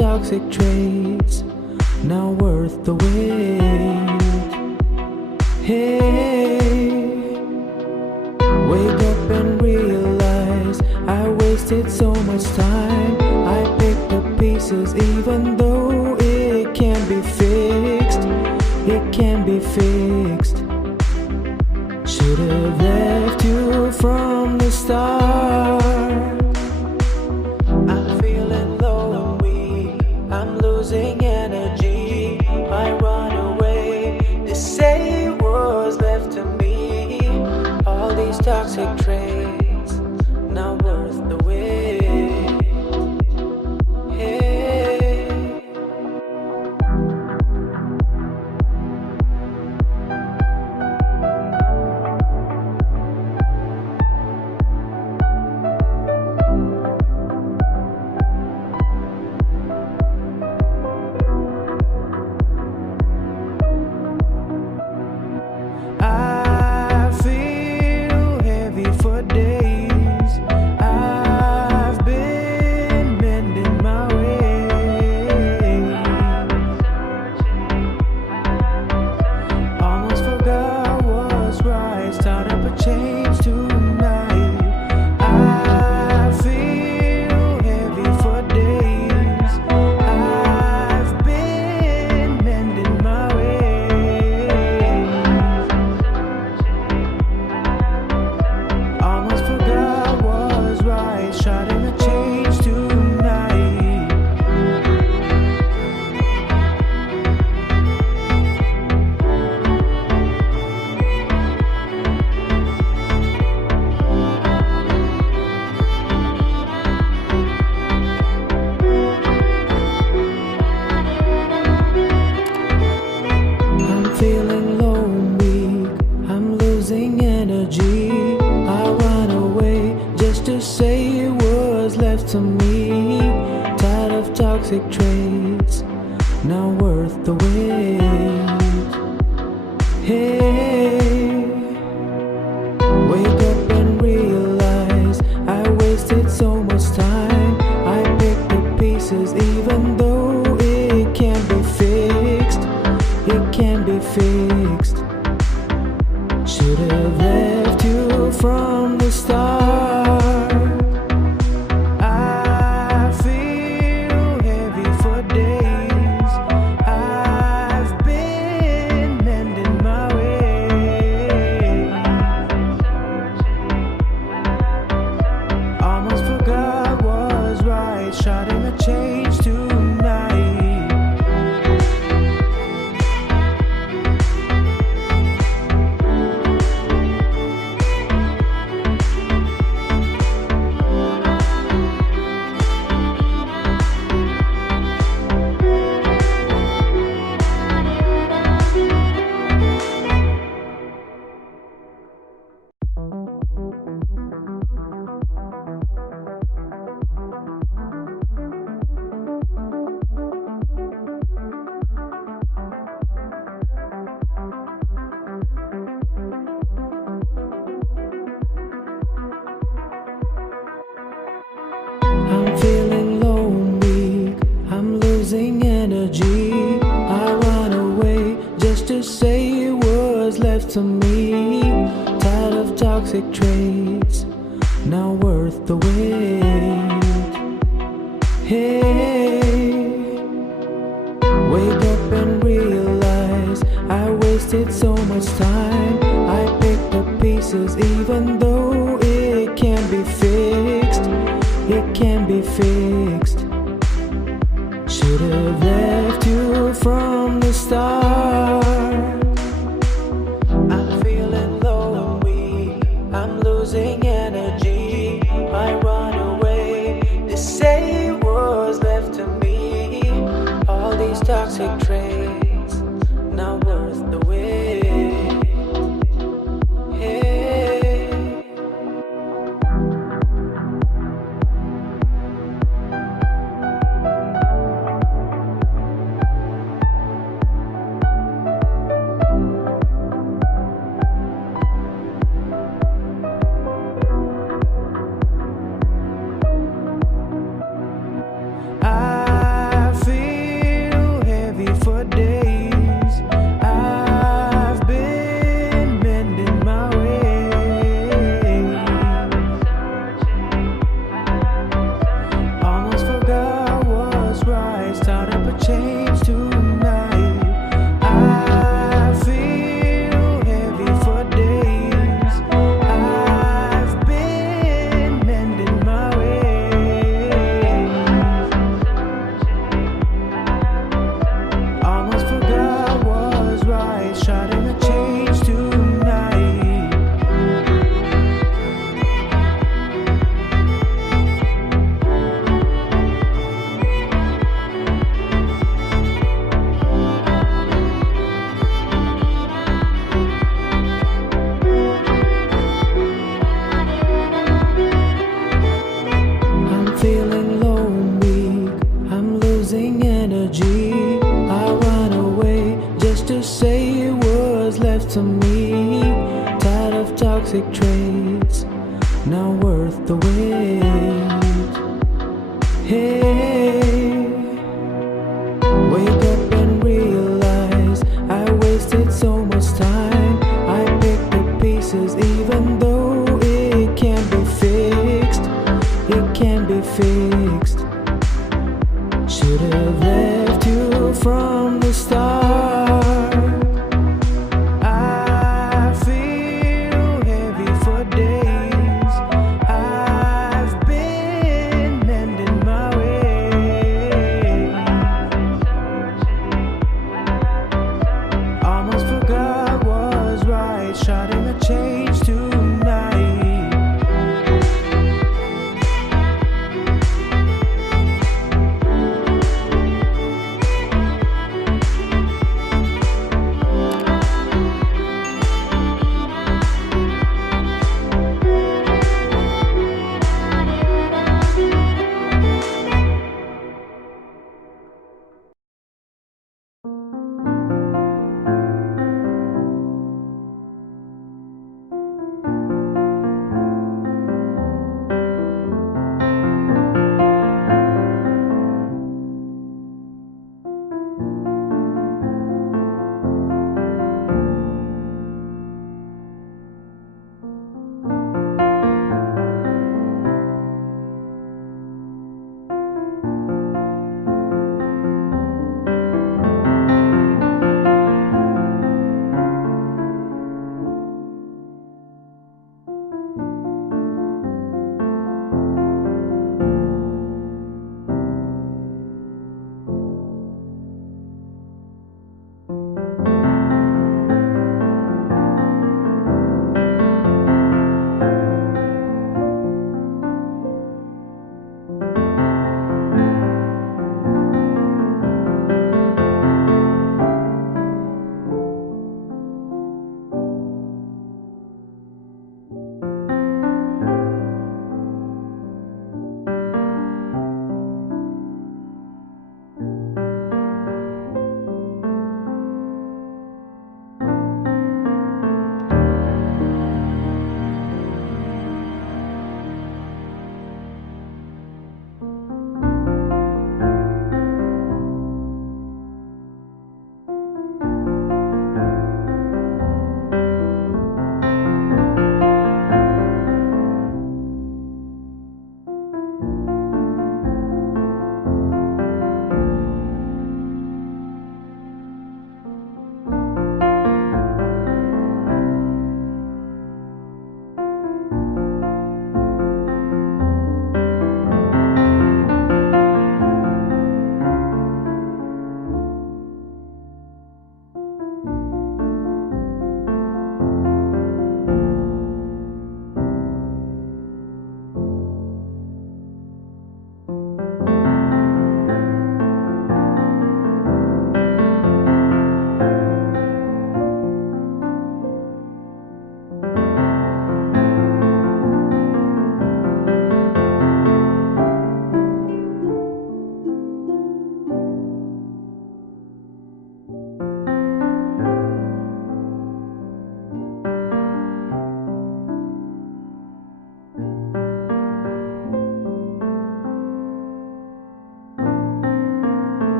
toxic traits, now worth the wait. Hey, wake up and realize I wasted so much time. I picked up pieces even though it can be fixed. It can be fixed. Should've left you from the start. I'm feeling low and weak, I'm losing energy. I run away, they say what's left to me. All these toxic traits, now worth the wait. Hey. I feel heavy for days. I've been mending my ways. Almost forgot what's right. Start up a change tonight. I feel heavy for days. I've been mending my ways. Almost forgot what's right. Starting a change tonight. I'm feeling low and weak, I'm losing energy. I run away just to say what's left to me. Tired of toxic traits, now worth the wait. Hey, wake up and realize I wasted so much time. I picked up pieces even though it can be fixed. It can be fixed. Should've left you from the start. I feel heavy for days. I've been mending my ways. Almost forgot what's right. Starting a change tonight. I'm feeling low and weak, I'm losing energy. I run away just to say what's left to me. Tired of toxic traits, now worth the wait. Hey, wake up and realize I wasted so much time. I picked up pieces even though it can be fixed. It can be fixed. Should've left you from the start. I'm feeling low and weak, I'm losing energy. I run away, they say what's left to me. All these toxic traits, now worth the wait. Hey. toxic traits, not worth the wait. Hey, wake up and realize I wasted so much time. I picked the pieces even though it can't be fixed. It can't be fixed. Should have left you from the start.